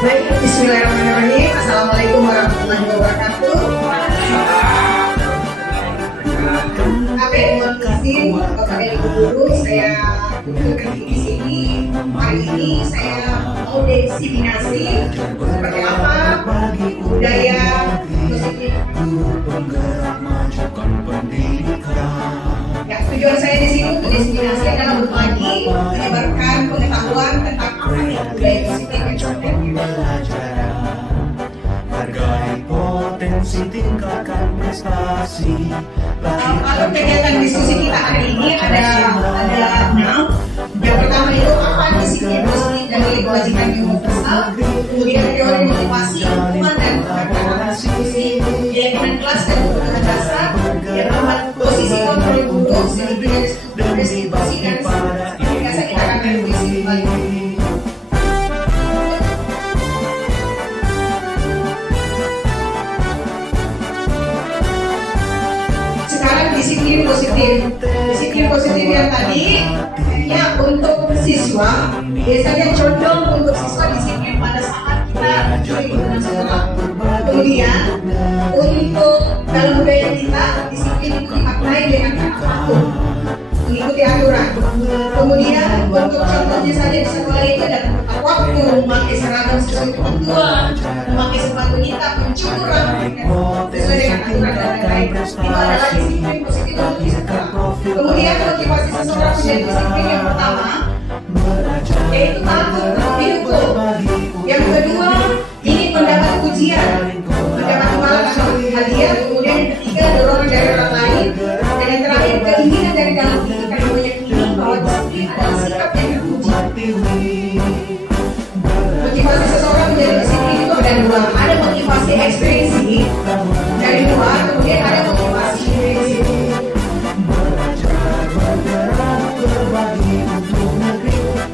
Baik, bismillahirrahmanirrahim. Assalamualaikum warahmatullahi wabarakatuh. Kami mohon izin kepada Ibu Guru, saya kumpulkan di sini. Hari ini saya mau diseminasi seperti apa budaya positif. Ya, tujuan saya di sini untuk diseminasi adalah berbagi, menyebarkan pengetahuan tentang apa itu budaya positif yang seperti hargai potensi, tingkatkan prestasi. Kalau kegiatan diskusi kita hari ini ada 6. Yang pertama itu apa disiplin positif dan nilai kewajiban universal, kemudian teori motivasi, hukuman dan kata diskusi, keyakinan kelas dan kebutuhan dasar, yang keempat posisi kontrol guru, sedikit diskusi dan biasa kita akan revisi kembali. Disiplin positif yang tadi ya untuk siswa biasanya condong untuk siswa disiplin pada saat kita mengikuti sekolah. Kemudian untuk dalam budaya kita disiplin itu dimaknai dengan apapun, mengikuti aturan. Kemudian untuk contohnya saja di sekolah itu ada tepat waktu, memakai seragam sesuai ketentuan, memakai sepatu hitam, mencukur rambut sesuai dengan aturan dan lain-lain. Itu adalah disiplin positif untuk di sekolah. Kemudian motivasi seseorang menjadi disiplin yang pertama yaitu takut dihukum. Yang kedua ingin mendapat pujian, mendapat imbalan atau hadiah. Kemudian yang ketiga dorongan dari orang lain. Dan yang terakhir keinginan dari dalam diri karena meyakini bahwa disiplin adalah sikap yang terpuji. Motivasi seseorang menjadi disiplin itu ada dua. Ada motivasi ekstrinsik dari luar, kemudian ada motivasi intrinsik.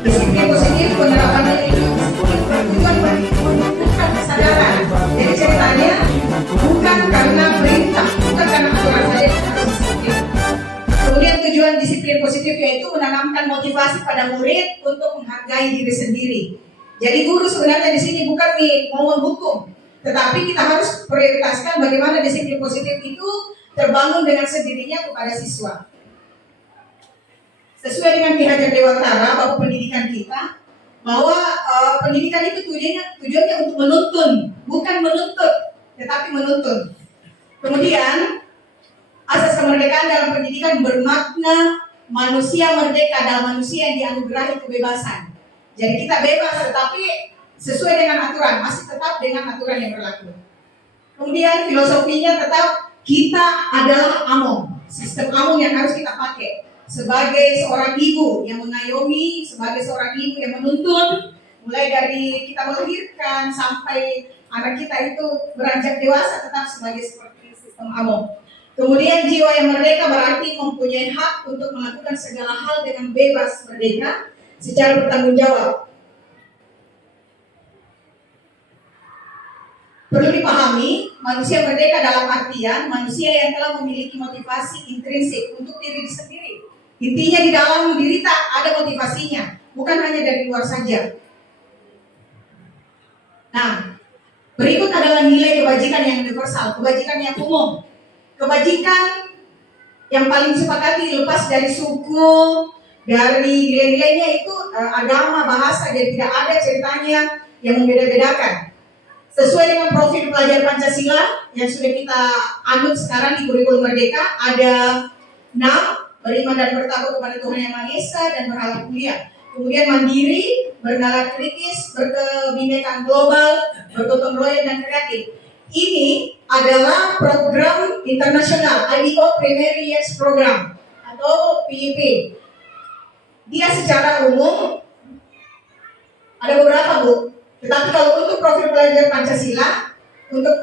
Disiplin positif penerapannya itu bertujuan menumbuhkan kesadaran. Jadi ceritanya bukan karena perintah, bukan karena aturan saja kita harus disiplin. Kemudian tujuan disiplin positif yaitu menanamkan motivasi pada murid untuk menghargai diri sendiri. Jadi guru sebenarnya di sini bukan mau menghukum, tetapi kita harus prioritaskan bagaimana disiplin positif itu terbangun dengan sendirinya kepada siswa. Sesuai dengan Ki Hajar Dewantara, Bapak Pendidikan kita, bahwa pendidikan itu tujuannya untuk menuntun, bukan menuntut, tetapi menuntun. Kemudian asas kemerdekaan dalam pendidikan bermakna manusia merdeka dalam manusia yang dianugerahi kebebasan. Jadi kita bebas, tetapi sesuai dengan aturan, masih tetap dengan aturan yang berlaku. Kemudian filosofinya tetap kita adalah among, sistem among yang harus kita pakai. Sebagai seorang ibu yang mengayomi, sebagai seorang ibu yang menuntun, mulai dari kita melahirkan sampai anak kita itu beranjak dewasa tetap sebagai seperti sistem among. Kemudian jiwa yang merdeka berarti mempunyai hak untuk melakukan segala hal dengan bebas merdeka secara bertanggung jawab. Perlu dipahami, manusia merdeka dalam artian manusia yang telah memiliki motivasi intrinsik untuk diri sendiri. Intinya di dalam diri tak ada motivasinya, bukan hanya dari luar saja. Nah, berikut adalah nilai kebajikan yang universal, kebajikan yang umum. Kebajikan yang paling disepakati lepas dari suku, dari nilai-nilainya itu agama, bahasa, jadi tidak ada ceritanya yang membeda-bedakan. Sesuai dengan profil pelajar Pancasila yang sudah kita anut sekarang di kurikulum Merdeka, ada 6. Beriman dan bertakwa kepada Tuhan Yang Maha Esa dan berhalal mulia. Kemudian mandiri, bernalar kritis, berkebinekaan global, bergotong royong dan kreatif. Ini adalah program internasional ILO Primary Years Program atau PYP. Dia secara umum ada beberapa, Bu. Tetapi kalau untuk profil pelajar Pancasila, untuk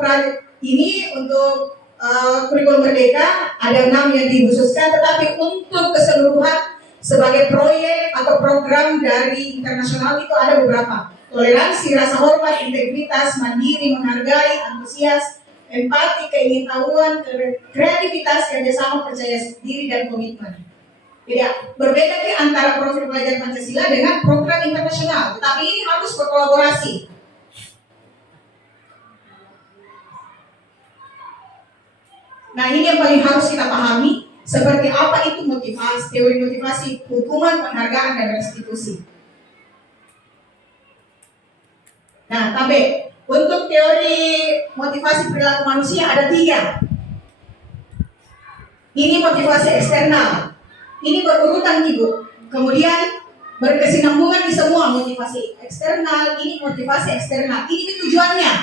kurikulum Merdeka ada 6 yang dikhususkan, tetapi untuk keseluruhan sebagai proyek atau program dari internasional itu ada beberapa. Toleransi, rasa hormat, integritas, mandiri, menghargai, antusias, empati, keingintahuan, kreativitas, kerjasama, percaya diri, dan komitmen. Tidak berbeda antara profil pelajar Pancasila dengan program internasional, tetapi ini harus berkolaborasi. Nah, ini yang paling harus kita pahami, seperti apa itu motivasi, teori motivasi, hukuman, penghargaan, dan restitusi. Nah, tapi untuk teori motivasi perilaku manusia ada 3. Ini motivasi eksternal. Ini berurutan, Ibu. Kemudian berkesinambungan di semua motivasi eksternal. Ini motivasi eksternal. Ini tujuannya.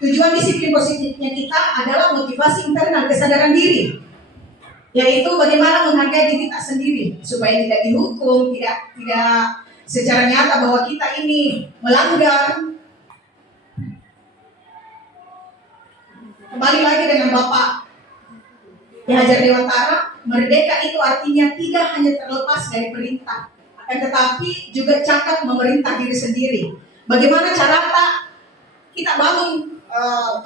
Tujuan disiplin positifnya kita adalah motivasi internal, kesadaran diri, yaitu bagaimana menghargai diri kita sendiri supaya tidak dihukum, tidak secara nyata bahwa kita ini melanggar. Kembali lagi dengan Bapak Ki Hajar Dewantara, merdeka itu artinya tidak hanya terlepas dari perintah, akan tetapi juga cakap memerintah diri sendiri. Bagaimana cara kita bangun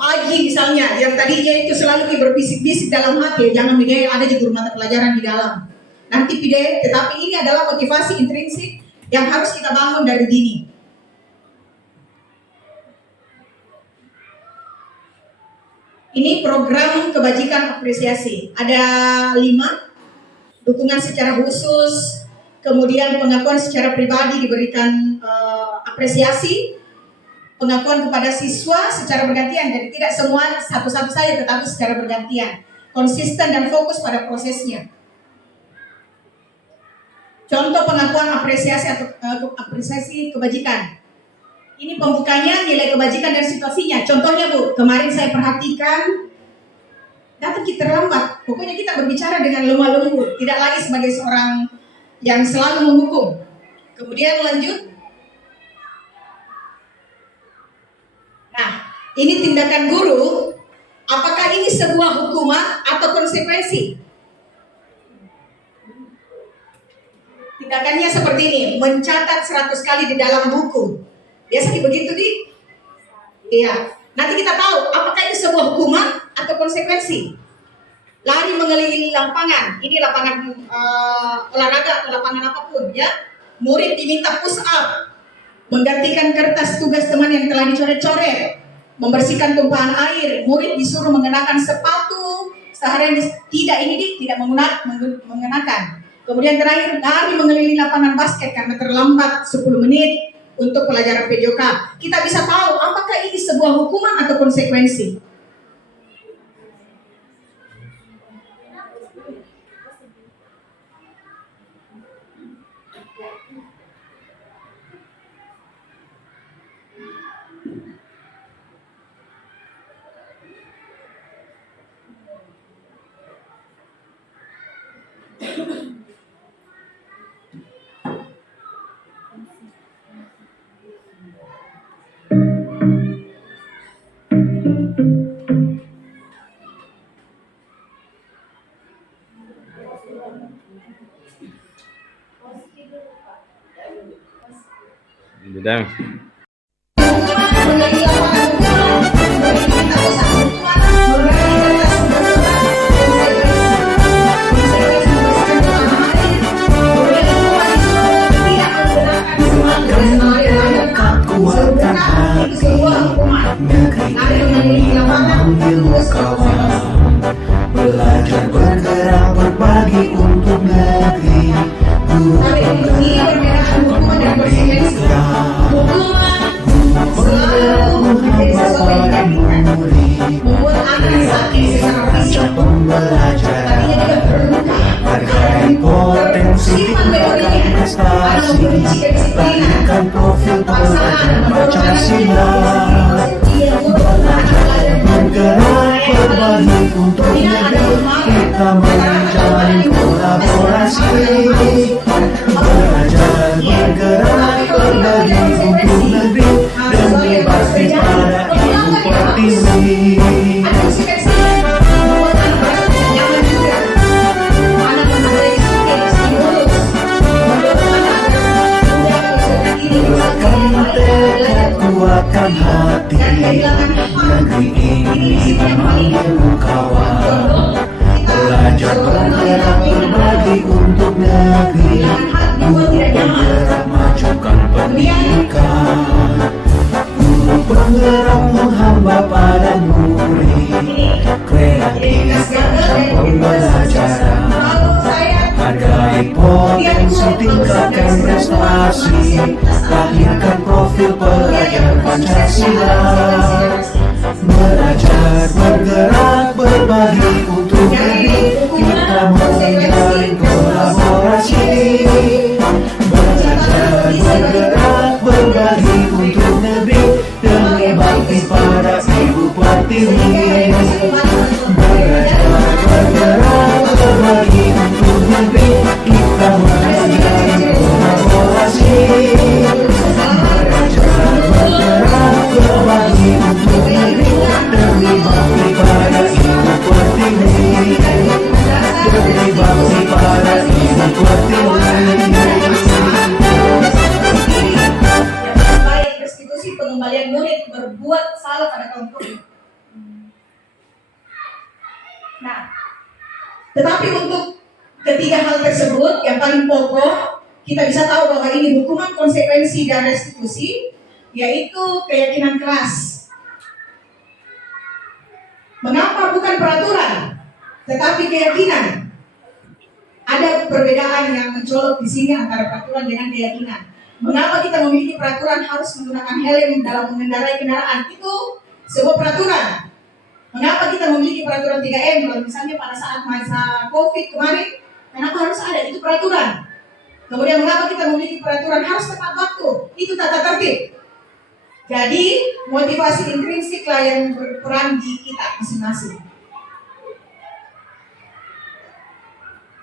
pagi misalnya, yang tadinya itu selalu berbisik-bisik dalam hati, jangan bidai ada di guru mata pelajaran di dalam. Nanti bidai, tetapi ini adalah motivasi intrinsik yang harus kita bangun dari dini. Ini program kebajikan apresiasi. Ada 5, dukungan secara khusus, kemudian pengakuan secara pribadi diberikan apresiasi, pengakuan kepada siswa secara bergantian, jadi tidak semua satu-satu saja tetapi secara bergantian, konsisten dan fokus pada prosesnya. Contoh pengakuan apresiasi atau apresiasi kebajikan. Ini pembukanya nilai kebajikan dan situasinya. Contohnya Bu, kemarin saya perhatikan datang kita terlambat. Pokoknya kita berbicara dengan lemah lembut, tidak lagi sebagai seorang yang selalu menghukum. Kemudian lanjut. Nah, ini tindakan guru, apakah ini sebuah hukuman atau konsekuensi? Tindakannya seperti ini, mencatat 100 kali di dalam buku. Biasa begitu di? Iya. Nanti kita tahu apakah ini sebuah hukuman atau konsekuensi. Lari mengelilingi lapangan, ini lapangan olahraga atau lapangan apapun ya. Murid diminta push up, menggantikan kertas tugas teman yang telah dicoret-coret, membersihkan tumpahan air, murid disuruh mengenakan sepatu seharian tidak mengenakan. Kemudian terakhir, lari mengelilingi lapangan basket karena terlambat 10 menit untuk pelajaran PJOK. Kita bisa tahu apakah ini sebuah hukuman atau konsekuensi. Bidang. Kuatkan hati, negeri ini memanggilmu kawan. Belajar bergerak berbagi untuk negeri. Guru penggerak majukan pendidikan. Guru penggerak pada murid. Kreatif ajak pembelajaran. Hargai potensi tingkatkan prestasi. Lahirkan profil pelajar Pancasila. Belajar bergerak berbagi untuk negeri. Kita menjalin kolaborasi. Belajar bergerak berbagi untuk negeri. Dan bebas daripada ilmu pertiwi. Kuatkan hati, negeri ini memanggilmu kawan. Belajar bergerak berbagi untuk negeri. Guru penggerak majukan pendidikan. Guru penggerak menghamba pada murid. Kreatif berprestasi, lahirkan profil pelajar Pancasila. Belajar, bergerak, berbagi untuk negeri, kita menjalin kolaborasi. Belajar, bergerak, berbagi untuk negeri, demi bakti pada Ibu Pertiwi. Belajar, bergerak, berbagi untuk negeri, kita menjalin kolaborasi. Belajar, bergerak, berbagi untuk negeri, demi bakti pada Ibu Pertiwi. Demi bakti pada Ibu Pertiwi. Baik, restitusi pengembalian murid berbuat salah pada kelompok ini. Nah, tetapi untuk ketiga hal tersebut yang paling pokok, kita bisa tahu bahwa ini hukuman, konsekuensi, dan restitusi, yaitu keyakinan keras. Mengapa bukan peraturan, tetapi keyakinan? Ada perbedaan yang mencolok di sini antara peraturan dengan keyakinan. Mengapa kita memiliki peraturan harus menggunakan helm dalam mengendarai kendaraan? Itu sebuah peraturan. Mengapa kita memiliki peraturan 3M? Kalau misalnya pada saat masa COVID kemarin, kenapa harus ada? Itu peraturan. Kemudian mengapa kita memiliki peraturan harus tepat waktu? Itu tata tertib. Jadi motivasi intrinsik lah yang berperan di kita masing-masing.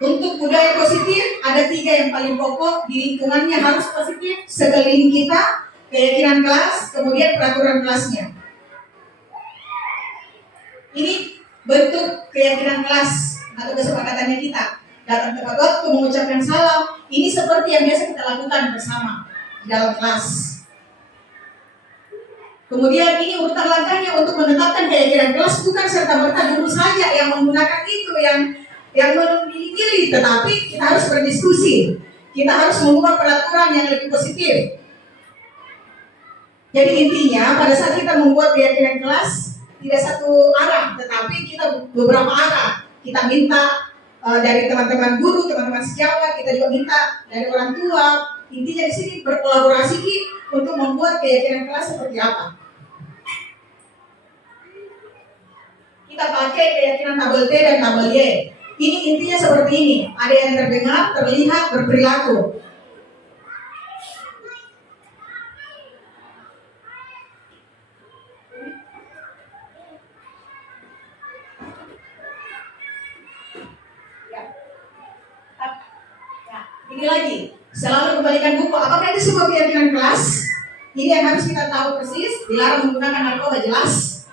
Untuk budaya positif, ada 3 yang paling pokok. Di lingkungannya harus positif, sekeliling kita, keyakinan kelas, kemudian peraturan kelasnya. Ini bentuk keyakinan kelas atau kesepakatannya kita. Datang tepat waktu, mengucapkan salam. Ini seperti yang biasa kita lakukan bersama di dalam kelas. Kemudian ini urutan langkahnya untuk menetapkan keyakinan kelas, bukan serta-merta guru saja yang menggunakan itu, yang memilih, tetapi kita harus berdiskusi. Kita harus mengubah peraturan yang lebih positif. Jadi intinya pada saat kita membuat keyakinan kelas tidak satu arah, tetapi kita beberapa arah. Kita minta dari teman-teman guru, teman-teman sejawat, kita juga minta dari orang tua. Intinya di sini berkolaborasi untuk membuat keyakinan kelas seperti apa. Kita pakai keyakinan tabel T dan tabel Y. Ini intinya seperti ini. Ada yang terdengar, terlihat, berperilaku. Ini lagi, selalu kembalikan buku. Apakah itu sebuah keyakinan kelas? Ini yang harus kita tahu persis. Dilarang menggunakan narkoba, jelas.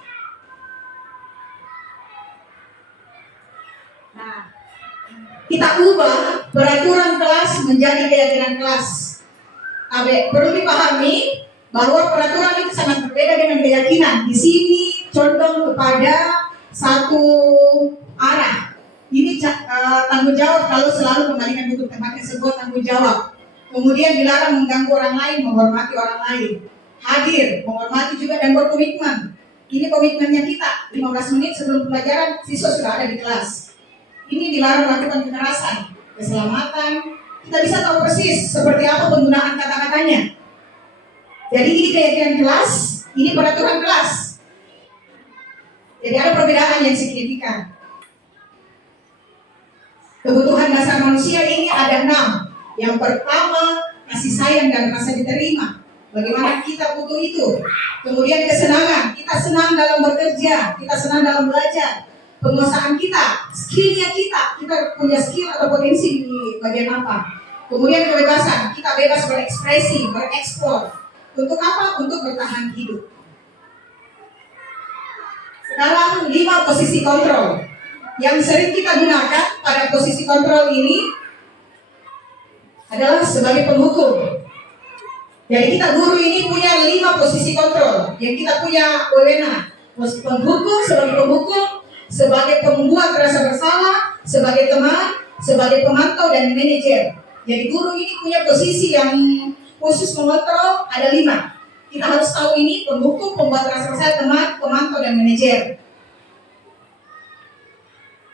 Nah, kita ubah peraturan kelas menjadi keyakinan kelas. Perlu dipahami bahwa peraturan itu sangat berbeda dengan keyakinan. Di sini condong kepada satu arah. Ini tanggung jawab kalau selalu kembalikan buku tempatnya sebuah tanggung jawab. Kemudian dilarang mengganggu orang lain, menghormati orang lain. Hadir, menghormati juga dan berkomitmen. Ini komitmennya kita. 15 menit sebelum pelajaran siswa sudah ada di kelas. Ini dilarang melakukan kekerasan, keselamatan. Kita bisa tahu persis seperti apa penggunaan kata-katanya. Jadi ini keyakinan kelas, ini peraturan kelas. Jadi ada perbedaan yang signifikan. Kebutuhan dasar manusia ini ada 6. Yang pertama, kasih sayang dan rasa diterima. Bagaimana kita butuh itu. Kemudian kesenangan, kita senang dalam bekerja, kita senang dalam belajar. Penguasaan kita, skillnya kita punya skill atau potensi di bagian apa. Kemudian kebebasan, kita bebas berekspresi, bereksplor. Untuk apa? Untuk bertahan hidup. Sekarang 5 posisi kontrol. Yang sering kita gunakan pada posisi kontrol ini adalah sebagai penghukum. Jadi kita guru ini punya 5 posisi kontrol yang kita punya wewenang. Posisi penghukum, sebagai pembuat rasa bersalah, sebagai teman, sebagai pemantau dan manajer. Jadi guru ini punya posisi yang khusus mengontrol, ada 5. Kita harus tahu ini: penghukum, pembuat rasa bersalah, teman, pemantau dan manajer.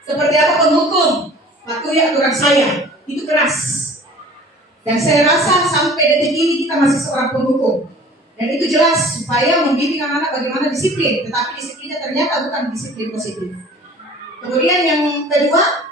Seperti apa penghukum? Patuhi aturan saya, itu keras. Dan saya rasa sampai detik ini kita masih seorang penghukum. Dan itu jelas supaya membimbing anak-anak bagaimana disiplin. Tetapi disiplinnya ternyata bukan disiplin positif. Kemudian yang kedua,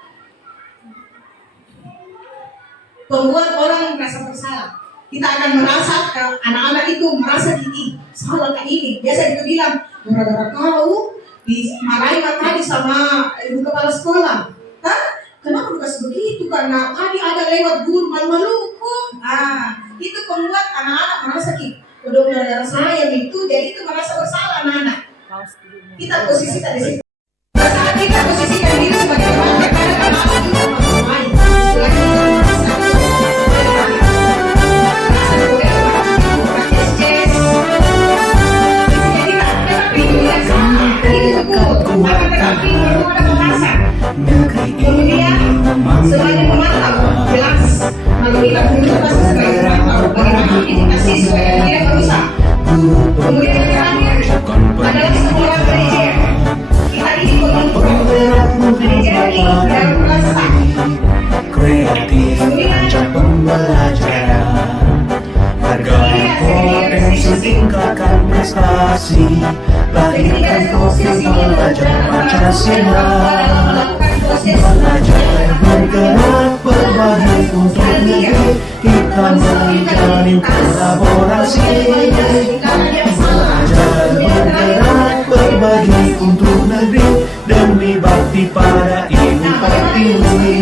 membuat orang merasa bersalah. Kita akan merasa, anak-anak itu merasa gini, salah kayak ini. Biasa kita bilang, gara-gara kau dimarahi tadi sama ibu kepala sekolah. Kan? Kenapa dikasih begitu? Karena tadi ada lewat guru malu-malu kok. Itu membuat anak-anak merasa gitu. Udah gara-gara saya itu, jadi itu merasa bersalah anak-anak. Kita posisikan di situ. Saat kita posisikan diri sebagai orang kadang anak-anak itu masuk main. Istilahnya merasa boleh praktis jazz. Jadi kita pilih sama. Itu cukup. Akan tetapi perlu ada pembahasan. Kemudian sebagai pemantau jelas kalau kita menunjukkan sebagai pemantau bagaimana aktivitas siswa yang tidak berusaha. Kemudian yang terakhir adalah seorang manajer. Kita ini mengontrol manajer ini dalam merasa kreatif rancang pembelajaran, hargai potensi, tingkatkan prestasi, lahirkan profil pelajar Pancasila. Belajar bergerak berbagi untuk negeri, kita menjalin kolaborasi. Belajar bergerak berbagi untuk negeri, demi bakti pada ibu pertiwi.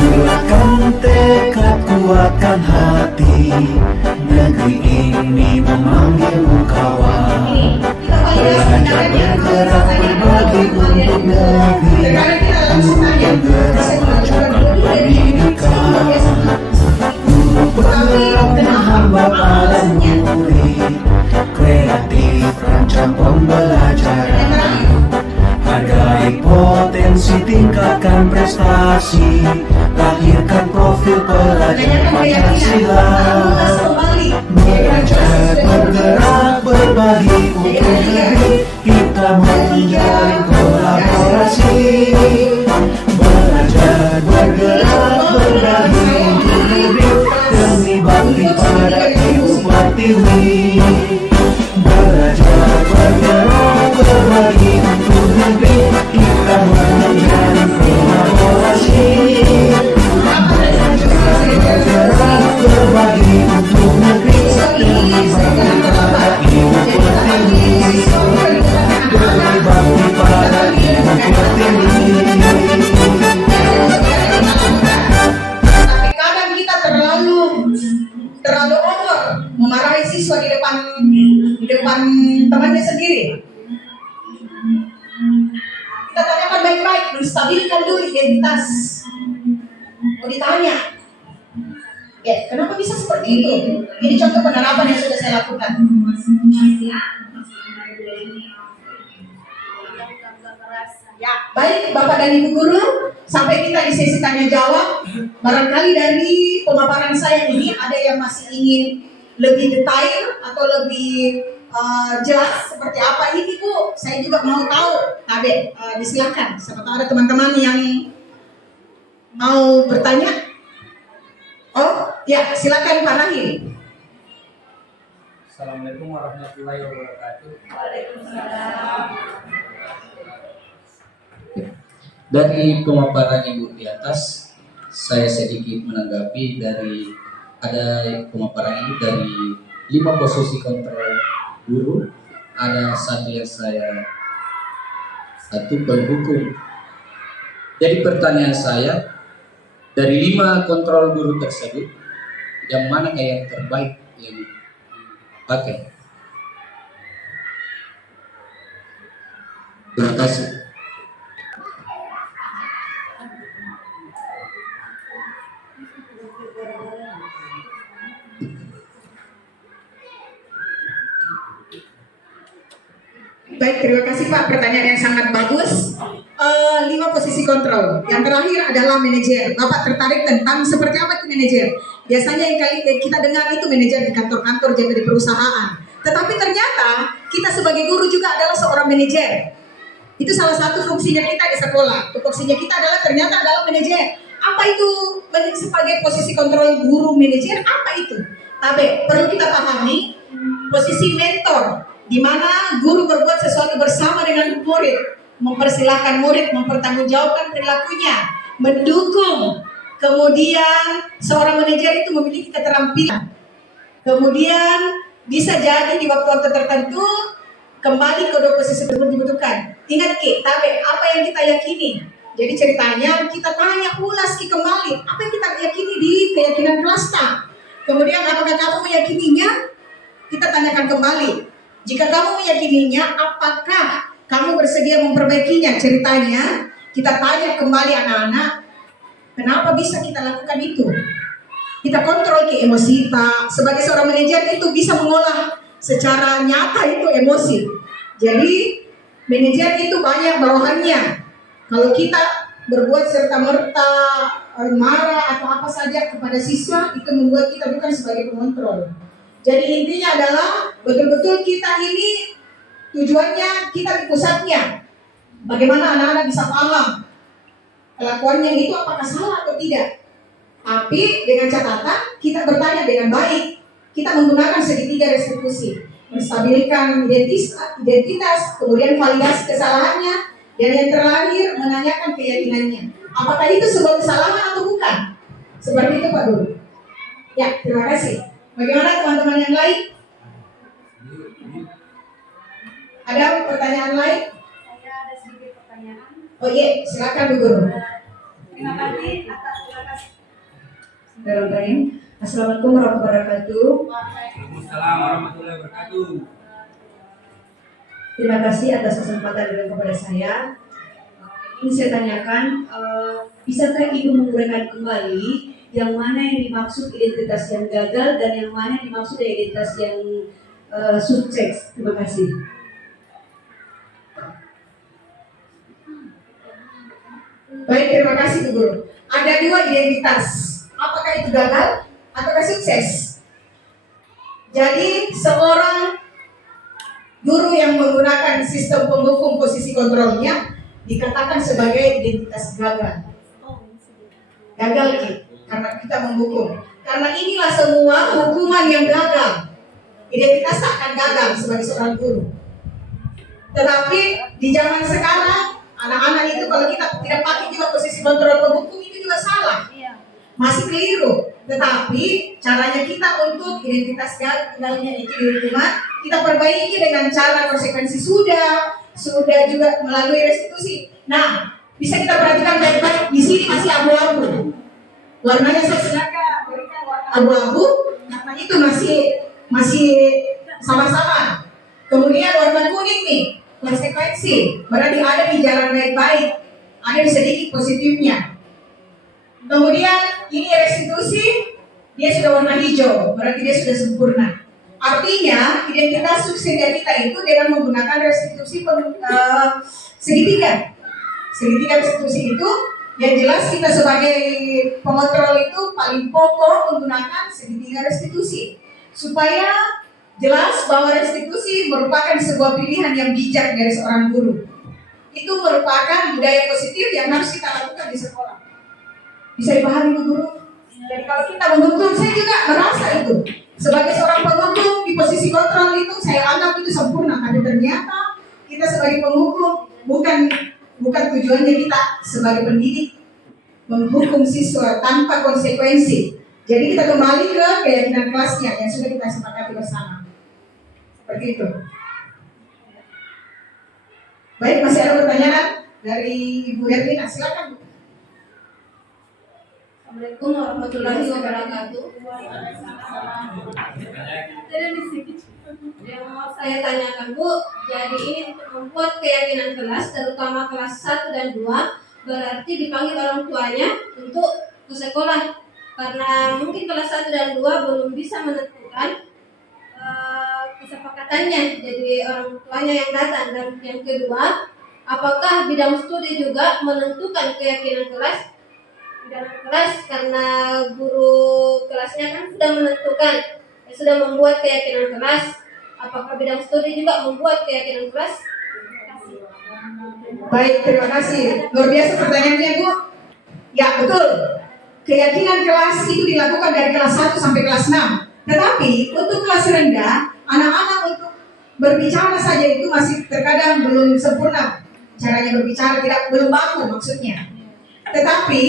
Bulatkan tekad, kuatkan hati, negeri ini memanggilmu kawan. Belajar bergerak berbagi untuk negeri, bergerak majukan pendidikan. Guru penggerak hamba para murid, kreatif rancang pembelajaran, hargai potensi, tingkatkan prestasi, lahirkan profil pelajar Pancasila. Belajar bergerak berbagi untuk negeri, kita menjalin kolaborasi. Belajar bergerak berbagi untuk negeri, demi bakti pada ibu pertiwi. Belajar bergerak berbagi untuk negeri, kita menjalin kolaborasi. Bergerak berbagi untuk negeri, demi bakti pada ibu pertiwi. Demi bakti pada ibu pertiwi. Tapi kadang kita terlalu over memarahi siswa di depan temannya sendiri. Kita tanyakan baik-baik, stabilkan dulu identitas. Mau ditanya, ya kenapa bisa seperti itu? Ini contoh penerapan yang sudah saya lakukan. Ya, baik Bapak dan Ibu Guru, sampai kita di sesi tanya jawab. Barangkali dari pemaparan saya ini ada yang masih ingin lebih detail atau lebih jelas seperti apa ini Bu. Saya juga mau tahu. Kade, disilakan. Siapa tahu ada teman-teman yang mau bertanya. Oh, ya silakan Pak Rahim. Assalamualaikum warahmatullahi wabarakatuh. Dari pemaparan Ibu di atas, saya sedikit menanggapi dari ada pemaparan ini dari 5 posisi kontrol guru, ada satu penghukum. Jadi pertanyaan saya, dari 5 kontrol guru tersebut, yang mana yang terbaik yang dipakai? Terima kasih. Baik, terima kasih Pak. Pertanyaan yang sangat bagus. 5 posisi kontrol. Yang terakhir adalah manajer. Bapak tertarik tentang seperti apa itu manajer? Biasanya yang kita dengar itu manajer di kantor-kantor, jadi di perusahaan. Tetapi ternyata kita sebagai guru juga adalah seorang manajer. Itu salah satu fungsinya kita di sekolah. Fungsinya kita adalah ternyata adalah manajer. Apa itu sebagai posisi kontrol guru manajer? Apa itu? Tapi perlu kita pahami posisi mentor, di mana guru berbuat sesuatu bersama dengan murid, mempersilahkan murid mempertanggungjawabkan perilakunya, mendukung. Kemudian seorang manajer itu memiliki keterampilan. Kemudian bisa jadi di waktu-waktu tertentu kembali ke posisi tersebut dibutuhkan. Ingat Ki, tapi apa yang kita yakini? Jadi ceritanya kita tanya ulas Ki kembali, apa yang kita yakini di keyakinan klasta. Kemudian apakah kamu meyakininya? Kita tanyakan kembali. Jika kamu meyakininya, apakah kamu bersedia memperbaikinya? Ceritanya kita tanya kembali anak-anak, kenapa bisa kita lakukan itu? Kita kontrol ke emosi kita. Sebagai seorang manajer itu bisa mengolah secara nyata itu emosi. Jadi manajer itu banyak bawahannya. Kalau kita berbuat serta-merta, marah atau apa saja kepada siswa, itu membuat kita bukan sebagai pengontrol. Jadi intinya adalah betul-betul kita ini tujuannya kita di pusatnya. Bagaimana anak-anak bisa paham kelakuannya itu apakah salah atau tidak. Tapi dengan catatan kita bertanya dengan baik. Kita menggunakan segitiga restitusi, menstabilkan identitas, kemudian validasi kesalahannya, dan yang terakhir menanyakan keyakinannya. Apakah itu sebuah kesalahan atau bukan? Seperti itu Pak Guru. Ya, terima kasih. Bagaimana teman-teman yang lain? Ada pertanyaan lain? Saya ada sedikit pertanyaan. Oh iya, silakan Bu Guru. Terima kasih atas Bismillahirrahmanirrahim. Assalamualaikum warahmatullahi wabarakatuh. Waalaikumsalam warahmatullahi wabarakatuh. Terima kasih atas kesempatan yang kepada saya. Ini saya tanyakan, bisakah Ibu menguraikan kembali yang mana yang dimaksud identitas yang gagal dan yang mana yang dimaksud identitas yang sukses? Terima kasih. Baik, terima kasih Bu Guru. Ada dua identitas. Apakah itu gagal ataukah sukses? Jadi seorang guru yang menggunakan sistem penghukum posisi kontrolnya dikatakan sebagai identitas gagal. Gagal Ki, karena kita menghukum. Karena inilah semua hukuman yang gagal. Identitas tak akan gagal sebagai seorang guru. Tetapi di zaman sekarang anak-anak itu kalau kita tidak pakai juga posisi kontrol penghukum itu juga salah. Masih keliru. Tetapi caranya kita untuk identitas gagalnya itu di hukuman kita perbaiki dengan cara konsekuensi sudah juga melalui restitusi. Nah, bisa kita perhatikan baik-baik di sini masih abu-abu. Warnanya saya silakan berikan warna abu-abu karena itu masih sama-sama. Kemudian warna kuning nih konsekuensi, berarti ada di jalan baik-baik, ada sedikit positifnya. Kemudian ini restitusi, dia sudah warna hijau, berarti dia sudah sempurna. Artinya identitas sukses kita itu dengan menggunakan restitusi segitiga restitusi itu yang jelas kita sebagai pengontrol itu paling pokok menggunakan segitiga restitusi supaya jelas bahwa restitusi merupakan sebuah pilihan yang bijak dari seorang guru. Itu merupakan budaya positif yang harus kita lakukan di sekolah. Bisa dipahami Bu Guru? Jadi kalau kita menghukum, saya juga merasa itu sebagai seorang penghukum di posisi kontrol itu saya anggap itu sempurna, tapi ternyata kita sebagai penghukum bukan tujuannya kita sebagai pendidik menghukum siswa tanpa konsekuensi. Jadi kita kembali ke keyakinan kelasnya yang sudah kita sepakati bersama. Seperti itu. Baik, masih ada pertanyaan dari Ibu Herlina, silakan Bu. Assalamualaikum warahmatullahi wabarakatuh. Yang mau saya tanyakan Bu, jadi ini untuk membuat keyakinan kelas, terutama kelas 1 dan 2, berarti dipanggil orang tuanya untuk ke sekolah. Karena mungkin kelas 1 dan 2 belum bisa menentukan kesepakatannya, jadi orang tuanya yang datang. Dan yang kedua, apakah bidang studi juga menentukan keyakinan kelas? Dalam kelas, karena guru kelasnya kan sudah menentukan, sudah membuat keyakinan kelas. Apakah bidang studi juga membuat keyakinan kelas? Baik, terima kasih. Luar biasa pertanyaannya, Bu. Ya, betul. Keyakinan kelas itu dilakukan dari kelas 1 sampai kelas 6. Tetapi untuk kelas rendah, anak-anak untuk berbicara saja itu masih terkadang belum sempurna. Caranya berbicara belum baku maksudnya. Tetapi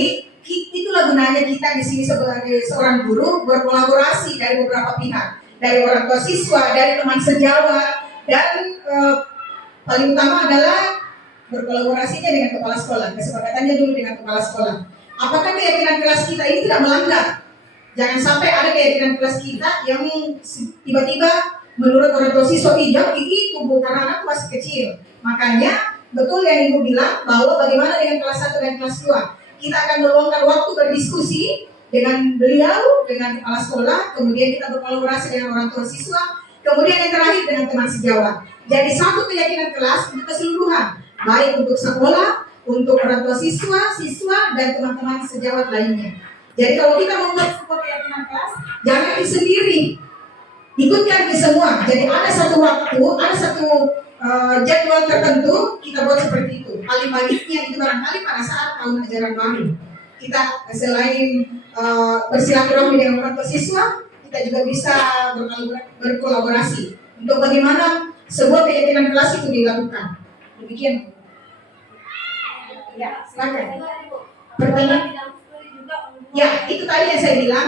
itulah gunanya kita di sini sebagai seorang guru berkolaborasi dari beberapa pihak, dari orang tua siswa, dari teman sejawat, dan paling utama adalah berkolaborasinya dengan kepala sekolah. Kesepakatannya dulu dengan kepala sekolah. Apakah keyakinan kelas kita ini tidak melanggar? Jangan sampai ada keyakinan kelas kita yang tiba-tiba menurut orang tua siswa tidak itu karena anak masih kecil. Makanya betul yang Ibu bilang bahwa bagaimana dengan kelas 1 dan kelas 2. Kita akan meluangkan waktu berdiskusi dengan beliau, dengan kepala sekolah, kemudian kita berkolaborasi dengan orang tua siswa, kemudian yang terakhir dengan teman sejawat. Jadi satu keyakinan kelas untuk keseluruhan, baik untuk sekolah, untuk orang tua siswa, dan teman-teman sejawat lainnya. Jadi kalau kita membuat sebuah keyakinan kelas, jangan sendiri, ikutkan di semua. Jadi ada satu waktu, ada satu jadwal tertentu, kita buat seperti itu. Paling bagusnya itu barangkali pada saat tahun ajaran baru. Kita selain bersilaturahmi dengan orang tua siswa, kita juga bisa berkolaborasi untuk bagaimana sebuah keyakinan kelas itu dilakukan. Demikian. Ya, silakan. Pertanyaan. Ya, itu tadi yang saya bilang,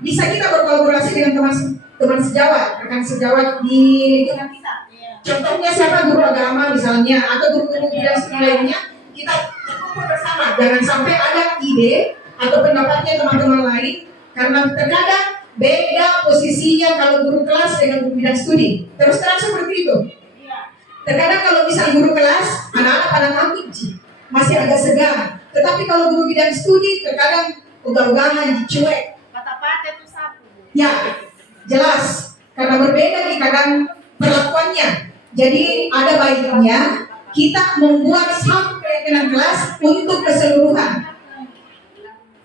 bisa kita berkolaborasi dengan teman sejawat, rekan sejawat di lingkungan kita. Contohnya siapa, guru agama misalnya, atau guru-guru bidang studi lainnya, kita berkumpul bersama. Jangan sampai ada ide atau pendapatnya teman-teman lain, karena terkadang beda posisinya kalau guru kelas dengan guru bidang studi. Terus terang seperti itu. Terkadang kalau bisa guru kelas, anak-anak pada takut, masih agak segan. Tetapi kalau guru bidang studi, terkadang ugal-ugalan, dicuek. Kata-kata itu sapu. Ya, jelas. Karena berbeda nih kadang perlakuannya. Jadi ada baiknya kita membuat satu keyakinan kelas untuk keseluruhan.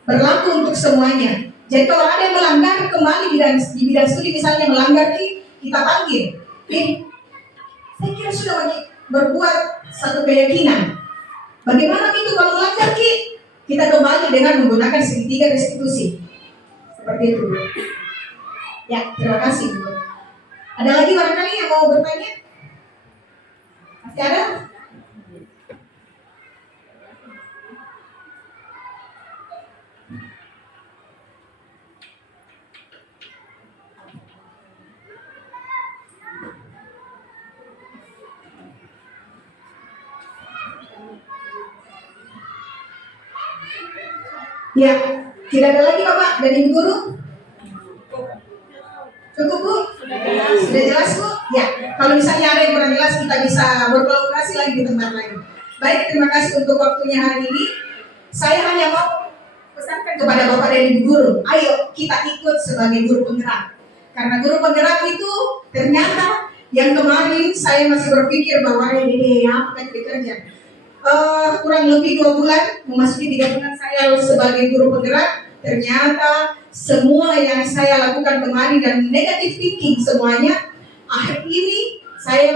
Berlaku untuk semuanya. Jadi kalau ada yang melanggar kembali di bidang studi misalnya melanggar kita panggil. Saya kira sudah berbuat satu keyakinan. Bagaimana itu kalau melanggar kita kembali dengan menggunakan segitiga restitusi. Seperti itu. Ya, terima kasih. Ada lagi barangkali yang mau bertanya? Masih ada? Ya, tidak ada lagi Bapak dan Ibu Guru? Cukup Bu? Sudah jelas Bu? Ya, kalau misalnya ada yang kurang jelas kita bisa berkolaborasi lagi di tempat lain. Baik, terima kasih untuk waktunya hari ini. Saya hanya mau pesankan kepada Bapak dan Ibu Guru, ayo kita ikut sebagai guru penggerak. Karena guru penggerak itu ternyata yang kemarin saya masih berpikir bahwa ini apa kita bekerja. Kurang lebih 2 bulan memasuki 3 bulan saya sebagai guru penggerak, ternyata semua yang saya lakukan kemarin dan negative thinking semuanya, akhir ini saya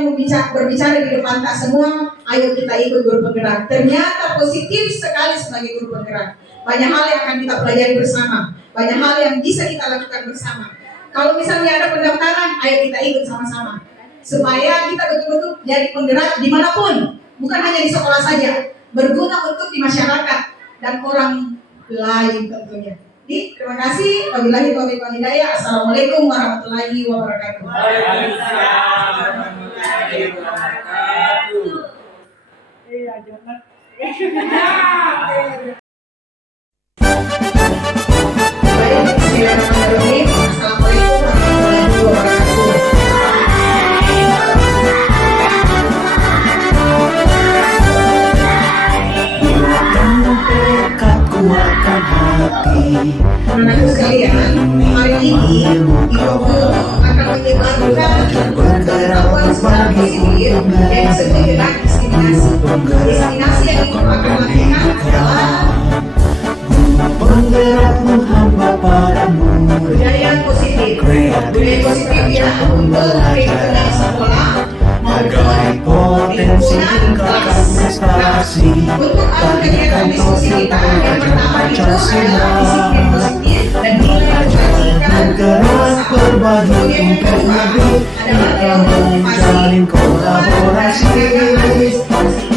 berbicara di depan tak semua, ayo kita ikut guru penggerak. Ternyata positif sekali sebagai guru penggerak. Banyak hal yang akan kita pelajari bersama, banyak hal yang bisa kita lakukan bersama. Kalau misalnya ada pendaftaran, ayo kita ikut sama-sama supaya kita betul-betul jadi penggerak dimanapun. Bukan hanya di sekolah saja, berguna untuk di masyarakat dan orang lain tentunya. Terima kasih. Wabillahi taufiq wal hidayah. Assalamualaikum warahmatullahi wabarakatuh. Waalaikumsalam warahmatullahi wabarakatuh. Baik, bismillahirrahmanirrahim. Assalamualaikum warahmatullahi wabarakatuh. Kuatkan hati. Anak-anak sekalian, hari ini Ibu Guru akan menyebarkan pengetahuan secara positif dan disebut dengan diskriminasi. Diskriminasi yang Ibu akan lakukan adalah Penggerak menghamba para murid, budaya positif. kreatif budaya positif ya untuk lingkungan sekolah Hargai potensi tingkatkan prestasi untuk alur kegiatan diskusi kita yang pertama itu adalah disiplin positif dan nilai kebajikan bergerak berbagi untuk negeri kita menjalin kolaborasi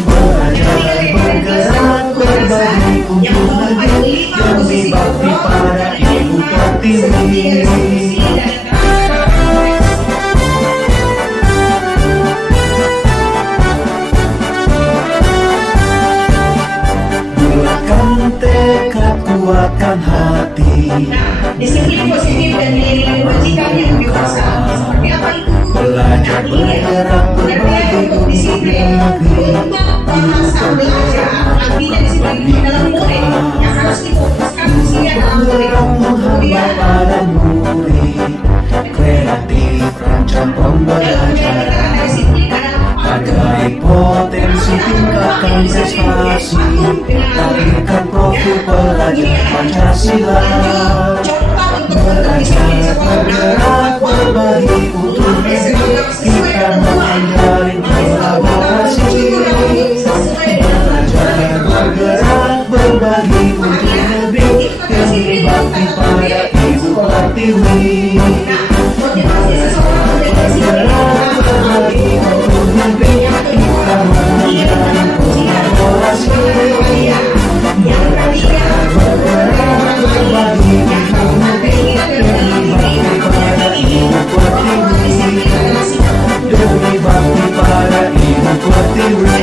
belajar bergerak berbagi untuk negeri demi bakti pada ibu pertiwi. Bulatkan tekad, kuatkan hati. Disiplin positif dan nilai kebajikan yang universal seperti apa itu? Belajar bergerak berbagi untuk disiplin untuk bahasa belajar artinya disiplin itu dalam murid yang harus difokuskan usia dalam murid kemudian pada murid kreatif rancang dalam budaya kita pembelajaran ada disiplin ada hargai potensi tingkatkan prestasi lahirkan profil pelajar Pancasila contoh untuk disiplin sekolah bergerak berbagi untuk negeri kita menjalin kolaborasi belajar bergerak berbagi untuk negeri demi bakti pada ibu pertiwi. motivasi seseorang untuk Bergerak berbagi untuk negeri kita menjalin kolaborasi belajar bergerak berbagi untuk negeri demi bakti pada ibu pertiwi demi bakti pada ibu pertiwi.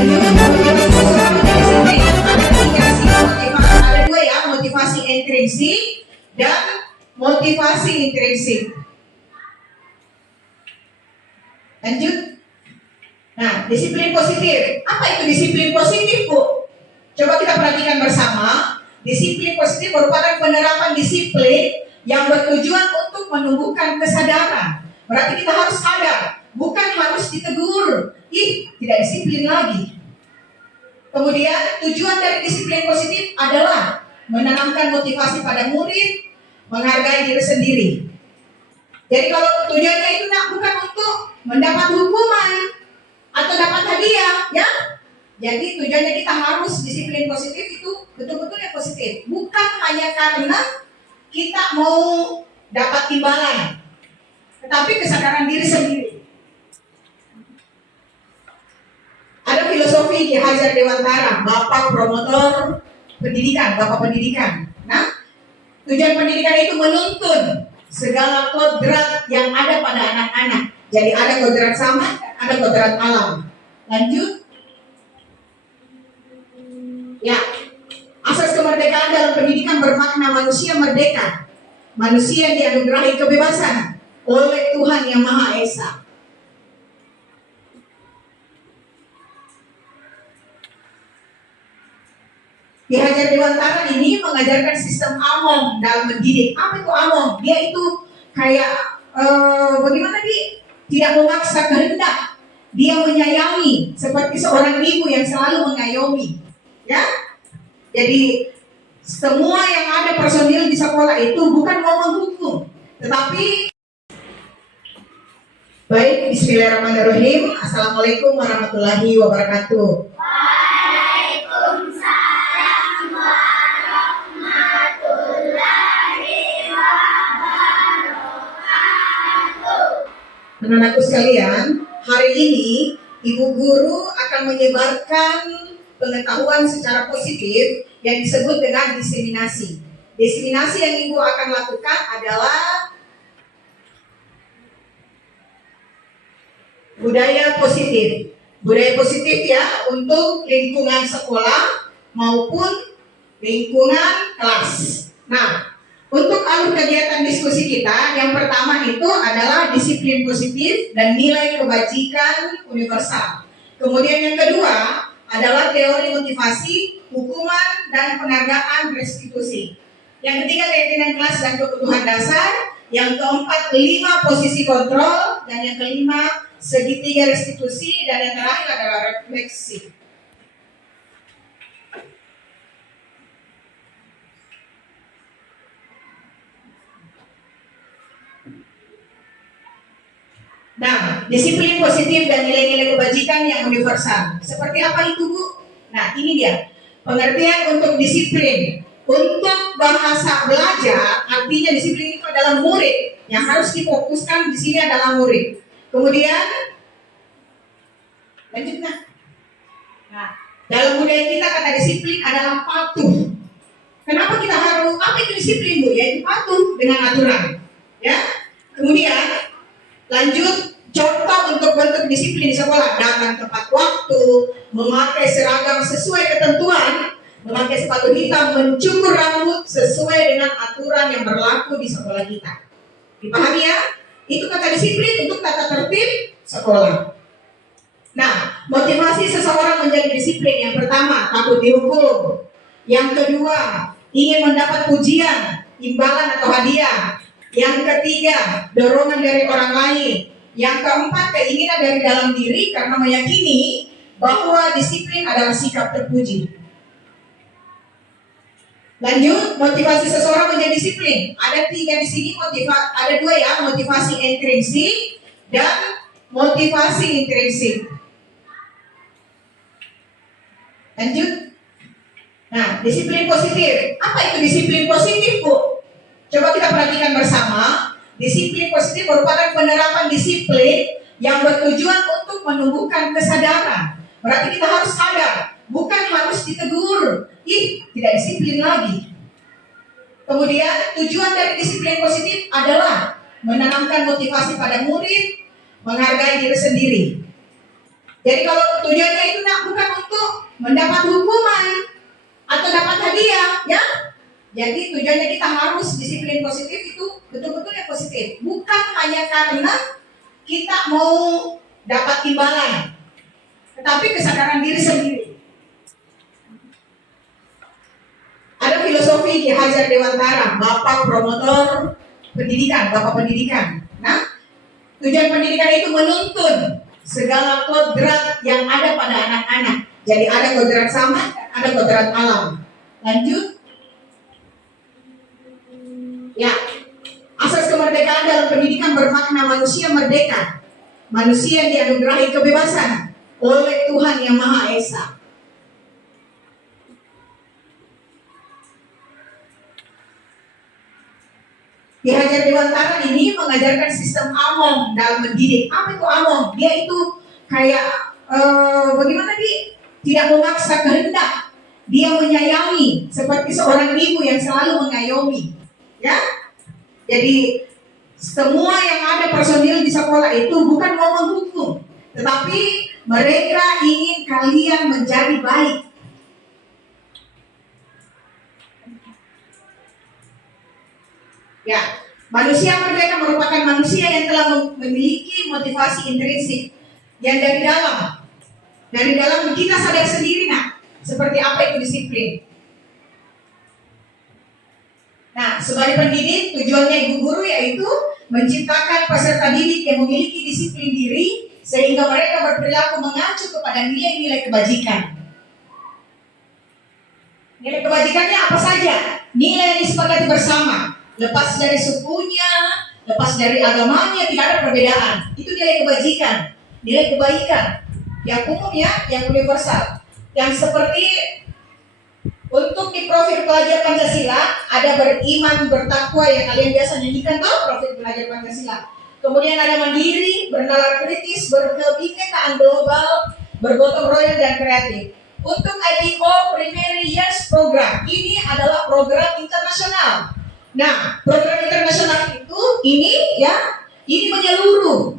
ada dua ya, motivasi intrinsik dan motivasi intrinsik. Lanjut. Nah, disiplin positif. Apa itu disiplin positif, Bu? Coba kita perhatikan bersama. Disiplin positif merupakan penerapan disiplin yang bertujuan untuk menumbuhkan kesadaran. Berarti kita harus sadar, bukan harus ditegur. Ih, tidak disiplin lagi. Kemudian tujuan dari disiplin positif adalah menanamkan motivasi pada murid, menghargai diri sendiri. Jadi kalau tujuannya itu bukan untuk mendapat hukuman atau dapat hadiah, ya. Jadi tujuannya kita harus disiplin positif itu betul-betul yang positif, bukan hanya karena kita mau dapat imbalan, tetapi kesadaran diri sendiri. Ada filosofi Ki Hajar Dewantara, Bapak promotor pendidikan, Bapak pendidikan. Nah, tujuan pendidikan itu menuntun segala kodrat yang ada pada anak-anak. Jadi ada kodrat sama, ada kodrat alam. Lanjut. Ya, asas kemerdekaan dalam pendidikan bermakna manusia merdeka. Manusia dianugerahi kebebasan oleh Tuhan Yang Maha Esa. Ki Hajar Dewantara ini mengajarkan sistem amom dalam mendidik. Apa itu amom? Dia itu kayak bagaimana dia tidak memaksa kehendak. Dia menyayangi seperti seorang ibu yang selalu mengayomi. Ya, jadi semua yang ada personil di sekolah itu bukan mau menghukum, tetapi baik. Bismillahirrahmanirrahim. Assalamualaikum warahmatullahi wabarakatuh. Anak-anakku sekalian, hari ini Ibu Guru akan menyebarkan pengetahuan secara positif yang disebut dengan diseminasi. Diseminasi yang Ibu akan lakukan adalah budaya positif. Budaya positif ya untuk lingkungan sekolah maupun lingkungan kelas. Nah, untuk alur kegiatan diskusi kita, yang pertama itu adalah disiplin positif dan nilai kebajikan universal. Kemudian yang kedua adalah teori motivasi, hukuman, dan penghargaan restitusi. Yang ketiga keyakinan kelas dan kebutuhan dasar. Yang keempat 5 posisi kontrol. Dan yang kelima segitiga restitusi. Dan yang terakhir adalah refleksi. Nah, disiplin positif dan nilai-nilai kebajikan yang universal. Seperti apa itu, Bu? Nah, ini dia. Pengertian untuk disiplin. Untuk bahasa belajar, artinya disiplin itu adalah murid. Yang harus difokuskan di sini adalah murid. Kemudian, lanjut nah. Nah, dalam budaya kita kata disiplin adalah patuh. Kenapa kita harus, apa itu disiplin, Bu? Yaitu patuh dengan aturan. Ya. Kemudian, lanjut, contoh untuk bentuk disiplin di sekolah: datang tepat waktu, memakai seragam sesuai ketentuan, memakai sepatu hitam, mencukur rambut sesuai dengan aturan yang berlaku di sekolah kita. Dipahami ya? Itu kata disiplin untuk tata tertib sekolah. Nah, motivasi seseorang menjadi disiplin: yang pertama, takut dihukum; yang kedua, ingin mendapat pujian, imbalan atau hadiah; yang ketiga, dorongan dari orang lain; yang keempat, keinginan dari dalam diri karena meyakini bahwa disiplin adalah sikap terpuji. Lanjut, motivasi seseorang menjadi disiplin. Ada 3 di sini, ada 2 ya, motivasi intrinsik dan motivasi intrinsik. Lanjut. Nah, disiplin positif. Apa itu disiplin positif, Bu? Coba kita perhatikan bersama. Disiplin positif merupakan penerapan disiplin yang bertujuan untuk menumbuhkan kesadaran. Berarti kita harus sadar, bukan harus ditegur. Ih, tidak disiplin lagi. Kemudian tujuan dari disiplin positif adalah menanamkan motivasi pada murid, menghargai diri sendiri. Jadi kalau tujuannya itu bukan untuk mendapat hukuman atau dapat hadiah, ya. Jadi tujuannya kita harus disiplin positif itu betul-betul yang positif, bukan hanya karena kita mau dapat imbalan, tetapi kesadaran diri sendiri. Ada filosofi Ki Hajar Dewantara, bapak promotor pendidikan, bapak pendidikan. Nah, tujuan pendidikan itu menuntun segala kodrat yang ada pada anak-anak. Jadi ada kodrat sama, ada kodrat alam. Lanjut. Ya, asas kemerdekaan dalam pendidikan bermakna manusia merdeka. Manusia dianugerahi kebebasan oleh Tuhan Yang Maha Esa. Ki Hajar Dewantara ini mengajarkan sistem among dalam mendidik. Apa itu among? Dia itu kayak bagaimana tidak memaksa kehendak. Dia menyayangi seperti seorang ibu yang selalu mengayomi. Ya, jadi semua yang ada personil di sekolah itu bukan mau menghukum, tetapi mereka ingin kalian menjadi baik. Ya, manusia merdeka merupakan manusia yang telah memiliki motivasi intrinsik yang dari dalam kita sadar sendiri, seperti apa itu disiplin. Nah, sebagai pendidik, tujuannya ibu guru yaitu menciptakan peserta didik yang memiliki disiplin diri sehingga mereka berperilaku mengacu kepada nilai-nilai kebajikan. Nilai kebajikannya apa saja? Nilai yang disepakati bersama, lepas dari sukunya, lepas dari agamanya, tidak ada perbedaan. Itu nilai kebajikan, nilai kebaikan yang umum ya, yang universal. Yang seperti untuk di profil pelajar Pancasila ada beriman, bertakwa yang kalian biasa nyanyikan tuh, profil pelajar Pancasila. Kemudian ada mandiri, bernalar kritis, berkebinekaan global, bergotong royong dan kreatif. Untuk IPO Primary Years Program, ini adalah program internasional. Nah, program internasional itu ini menyeluruh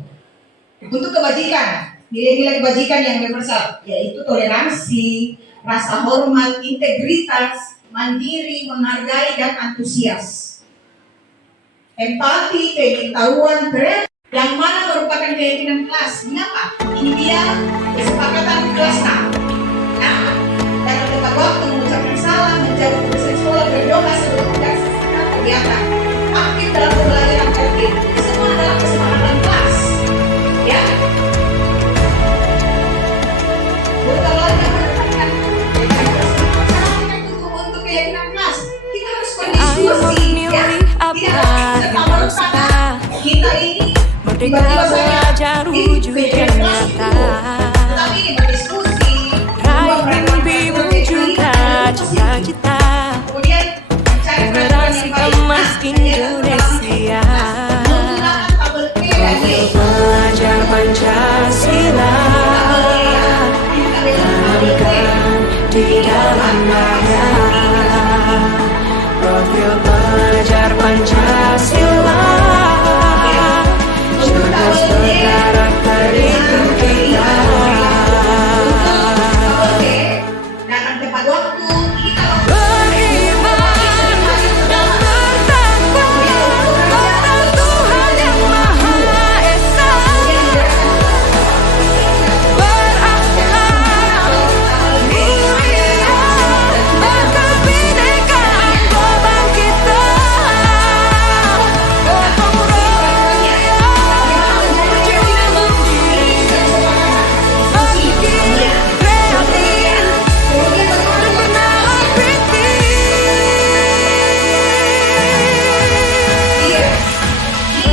untuk kebajikan, nilai-nilai kebajikan yang universal, yaitu toleransi, rasa hormat, integritas, mandiri, menghargai, dan antusias. Empati, keingin-tahuan, kreatif, yang mana merupakan keyakinan kelas. Mengapa? Ini dia kesepakatan kelas. Nah, dalam tepat waktu mengucapkan salam, menjawab tugas sekolah, berdoa sebelum dan sesudah kegiatan. Aktif dalam pembelajaran tertib. Semua adalah kesepakatan kelas. Ya. Bukanlah untuk keyakinan kelas. Kita harus berdiskusi, ya. Tidak harus kita ini Merdeka belajar wujud yang nyata, Tetapi ini berdiskusi, raih mimpimu juga cita-cita, kemudian mencari generasi emas Indonesia. menggunakan tabel P dan D. Belajar Pancasila, tanamkan di dalam dada. Profil pelajar Pancasila, cerdas berkarakter itu kita. Dan tepat waktu kita Beriman dan bertakwa pada Tuhan yang Maha Esa, berakhlak mulia, berkebinekaan global kita, gotong royong, berjiwa mandiri, berpikir kreatif, dan menahan kritis.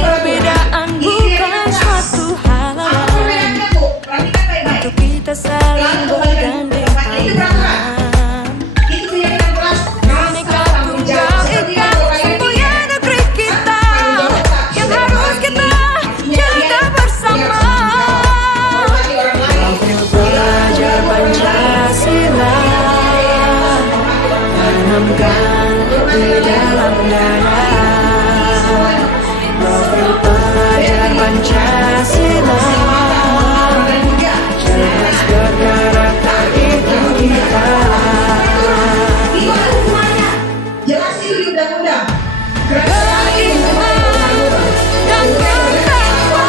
Perbedaan bukan suatu halangan perhatikan baik-baik. untuk kita saling bergandeng tangan. Itu menjadikan kelas Bineka Tunggal Ika semuanya negeri kita yang harus kita jaga bersama. Profil pelajar Pancasila, tanamkan di dalam dada. Profil pelajar Pancasila, cerdas berkarakter itu kita. Itu ada hukumannya. Jelas itu di undang-undang. Beriman dan bertakwa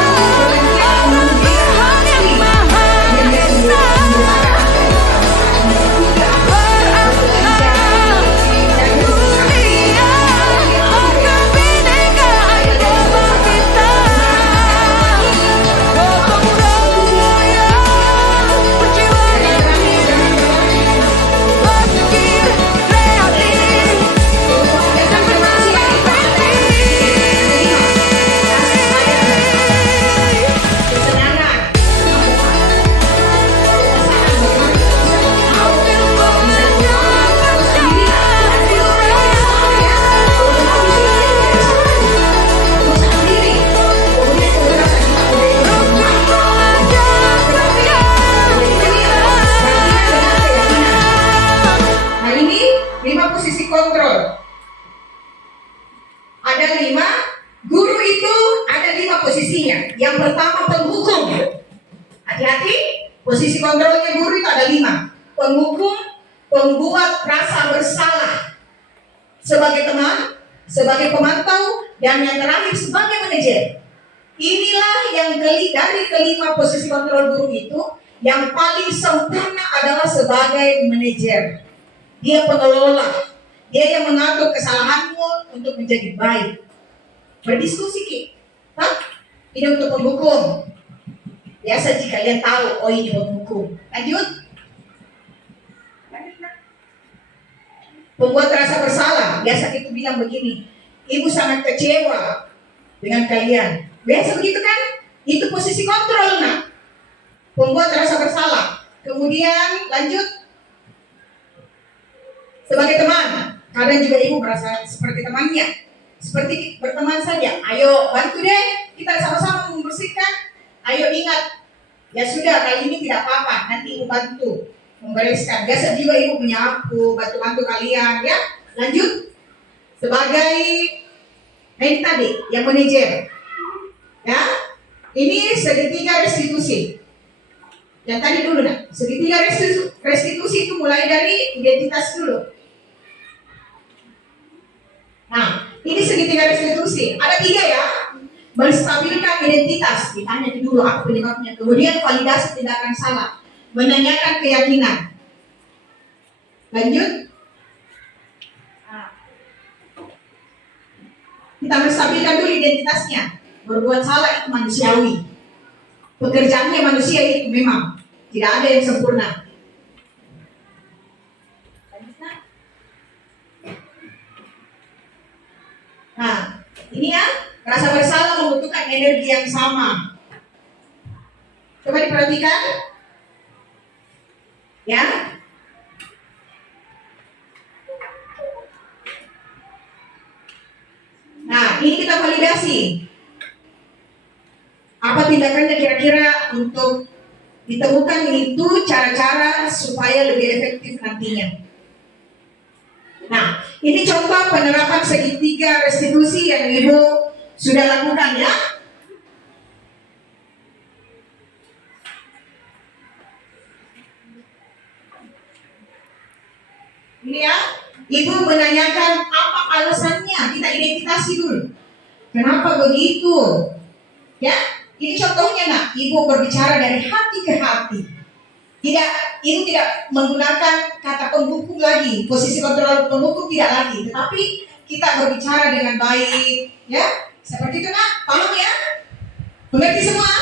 pada Tuhan yang Maha Esa, berakhlak mulia, berkebinekaan global kita, gotong royong, berjiwa mandiri, berpikir kreatif, dan menahan Nah ini 5 posisi kontrol. Ada 5, guru itu ada 5 posisinya. Yang pertama penghukum. Hati-hati, posisi kontrolnya guru itu ada 5. Penghukum, pembuat rasa bersalah sebagai teman, sebagai pemantau, dan yang terakhir sebagai manajer. Inilah yang dari kelima posisi kontrol guru itu, yang paling sempurna adalah sebagai manajer. Dia pengelola, dia yang mengatur kesalahanmu untuk menjadi baik. Berdiskusi Ki, ini untuk penghukum. Biasa jika kalian tahu, oh ini penghukum. Lanjut. Pembuat rasa bersalah, biasa kita bilang begini, ibu sangat kecewa dengan kalian. Biasa begitu kan? Itu posisi kontrol, nak. Pembuat rasa bersalah. Kemudian lanjut. Sebagai teman, kadang juga ibu merasa seperti temannya, seperti berteman saja. Ayo bantu deh, kita sama-sama membersihkan. Ayo ingat, ya sudah kali ini tidak apa-apa, nanti ibu bantu membereskan. Biasa juga ibu menyapu, bantu-bantu kalian ya. Lanjut. Sebagai ini tadi yang manajer, ya. Ini segitiga restitusi. Yang tadi dulu nak, segitiga restitusi itu mulai dari identitas dulu. Nah, ini segitiga restitusi. Ada 3 ya. Menstabilkan identitas, ditanya dulu apa penyebabnya. Kemudian validasi tindakan salah, menanyakan keyakinan. Lanjut. Kita menstabilkan dulu identitasnya. Berbuat salah itu manusiawi. Pekerjaannya manusia itu memang tidak ada yang sempurna. Nah, ini ya Rasa bersalah membutuhkan energi yang sama. Coba diperhatikan. Ya. Nah, ini kita validasi. Apa tindakannya kira-kira untuk ditemukan itu cara-cara supaya lebih efektif nantinya. Nah, ini contoh penerapan segitiga restitusi yang Ibu sudah lakukan ya. Ini ya, Ibu menanyakan apa alasannya, kita identifikasi dulu. Kenapa begitu? Ya, ini contohnya nak, Ibu berbicara dari hati ke hati. Ibu tidak menggunakan kata penghukum lagi, posisi kontrol penghukum tidak lagi, tetapi kita berbicara dengan baik, ya. Seperti itu nak, paham ya? Mengerti semua?